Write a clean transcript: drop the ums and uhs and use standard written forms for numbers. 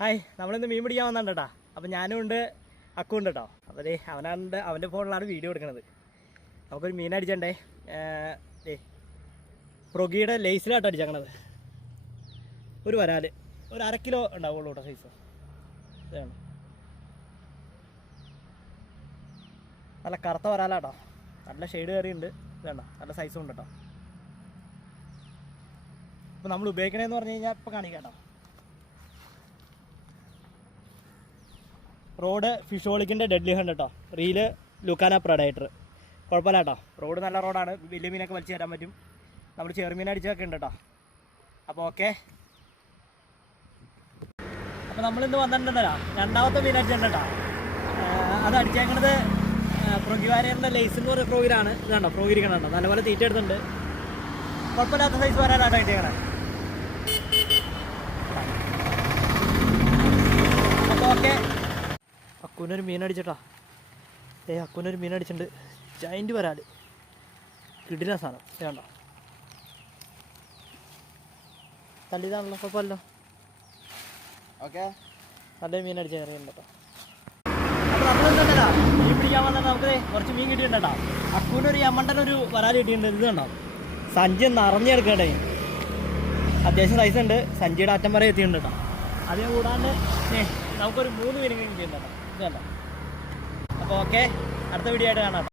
Hi, നമ്മളിന്ന് മീൻ പിടിക്കാൻ വന്നിട്ടുണ്ട് കേട്ടോ. അപ്പോൾ ഞാനും ഉണ്ട്, അക്കു ഉണ്ട് കേട്ടോ. അപ്പോൾ ദേ അവൻ്റെ ഫോണിലാണ് വീഡിയോ എടുക്കുന്നത്. നമുക്കൊരു മീൻ അടിച്ചണ്ടേ. പ്രൊഗിയുടെ ലേസിലാട്ടോ അടിച്ചേക്കണത്. ഒരു വരാൽ ഒരു 1/2 കിലോ ഉണ്ടാവുള്ളൂ കേട്ടോ സൈസ്. ഇതാണ് നല്ല കറുത്ത വരാലാട്ടോ, നല്ല ഷെയ്ഡ് കയറിയുണ്ട്. ഇതാണ്ടോ നല്ല സൈസും ഉണ്ട് കേട്ടോ. അപ്പോൾ നമ്മൾ ഉപയോഗിക്കണതെന്ന് പറഞ്ഞു കഴിഞ്ഞാൽ ഇപ്പോൾ കാണിക്കാം കേട്ടോ. റോഡ് ഫിഷോളിക്കിൻ്റെ ഡെഡ്ലി ഹണ്ട് കേട്ടോ. റീല് ലുക്കാന പ്രഡേറ്റർ. കുഴപ്പമില്ല കേട്ടോ, റോഡ് നല്ല റോഡാണ്. വലിയ മീനൊക്കെ വലിച്ചു തരാൻ പറ്റും. നമ്മൾ ചെറുമീൻ അടിച്ചൊക്കെ ഉണ്ട് കേട്ടോ. അപ്പോൾ ഓക്കെ, അപ്പോൾ നമ്മളിന്ന് വന്നിട്ടുണ്ടല്ലോ രണ്ടാമത്തെ മീൻ അടിച്ചിട്ടുണ്ട് കേട്ടോ. അത് അടിച്ചേക്കണത് പ്രൊഗിവാരിയറിൻ്റെ ലേസിൻ്റെ ഒരു പ്രോഗിലാണ്. ഇതാണ്ടോ പ്രോഗിരിക്കണുണ്ടോ, നല്ലപോലെ തീറ്റ എടുത്തിട്ടുണ്ട്. കുഴപ്പമില്ലാത്ത സൈസ് വരാനാട്ടോ അടിച്ചേക്കണേ. അപ്പോൾ ഓക്കെ, അക്കുവിനൊരു മീൻ അടിച്ചിട്ടാ. അക്കുവിനൊരു മീൻ അടിച്ചിട്ടുണ്ട്. ജയൻറ്റ് വരാൽ, കിടിലൻ സാധനം. വേണ്ട തല്ലിതാണല്ലോ, കുഴപ്പമല്ലോ. ഓക്കെ, നല്ല മീൻ അടിച്ച് കയറിയുണ്ട് കേട്ടോ. അപ്പോൾ നമ്മളെന്താ മീൻ പിടിക്കാൻ വന്നിട്ട് നമുക്ക് കുറച്ച് മീൻ കിട്ടിയിട്ടുണ്ടോ. അക്കുവിനൊരു യമണ്ടനൊരു വരാൽ കിട്ടിയിട്ടുണ്ട്. ഇത് കണ്ടോ, സഞ്ചി നിറഞ്ഞെടുക്കട്ടെ. അത്യാവശ്യം സൈസ് ഉണ്ട്. സഞ്ചിയുടെ അറ്റം വരെ എത്തിയിട്ടുണ്ട് കേട്ടോ. അതിനെ കൂടാണ്ട് നമുക്കൊരു 3 മീൻ കിട്ടിയിട്ടുണ്ടോ. ഇത് കണ്ടോ. അപ്പോൾ ഓക്കെ, അടുത്ത വീഡിയോ ആയിട്ട് കാണാം.